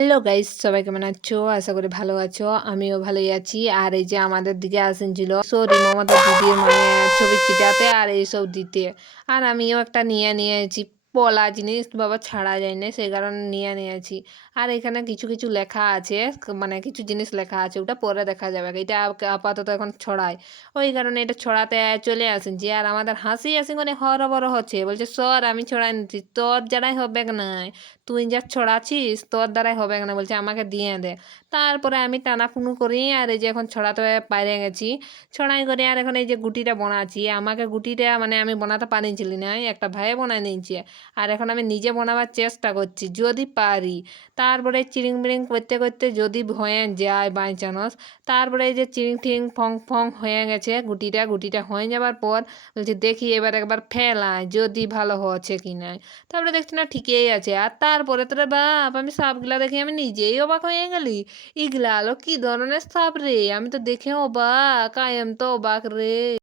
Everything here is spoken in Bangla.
হ্যালো গাইস, সবাই কেমন আছো? আশা করি ভালো আছো। আমিও ভালোই আছি। আর এই যে আমাদের দিকে আসেনছিল সরি মমতা দিদির মানে ছবি চিটাতে আর এইসব দিতে। আর আমিও একটা নিয়ে নিয়েছি। পলা জিনিস বাবা ছাড়া যায় না, সেই কারণে নিয়ে নিয়েছি। আর এখানে কিছু কিছু লেখা আছে, মানে কিছু জিনিস লেখা আছে, ওটা পরে দেখা যাবে। এটা আপাতত এখন ছড়ায়, ওই কারণে এটা ছড়াতে চলে আসেন যে। আর আমাদের হাসি হাসি মানে হরবর হচ্ছে, বলছে সর আমি ছড়াই নিচ্ছি, তোর যারাই হবে না, তুই যা ছড়াছিস তোর দ্বারাই হবে না, বলছে আমাকে দিয়ে দে। তারপরে আমি টানাকুনি করি আর এই যে এখন ছড়াতে পাইরে গেছি। ছড়াই করে আর এখন এই যে গুটিটা বানাচ্ছি। আমাকে গুটিটা মানে আমি বানাতে পারিছিলি না, একটা ভাইয়ে বানাই নিয়েছে। আর এখন আমি নিজে বানাবার চেষ্টা করছি, যদি পারি। তারপরে চিরিং বিরিং করতে করতে যদি হয়ে যায় বাই চান্স, তারপরে এই যে চিরিং টিরিং ফং ফং হয়ে গেছে গুটিটা হয়ে যাবার পর বলছি দেখি এবার একবার ফেলাই যদি ভালো হচ্ছে কি না। তারপরে দেখছি না ঠিকই আছে। আর তারপরে তোরে বাপ আমি সাপগুলা দেখে আমি নিজেই অবাক হয়ে গেলি। ইগলা আলো কি ধরনের সাপ রে, আমি তো দেখে অবাক, আই এম তো অবাক রে।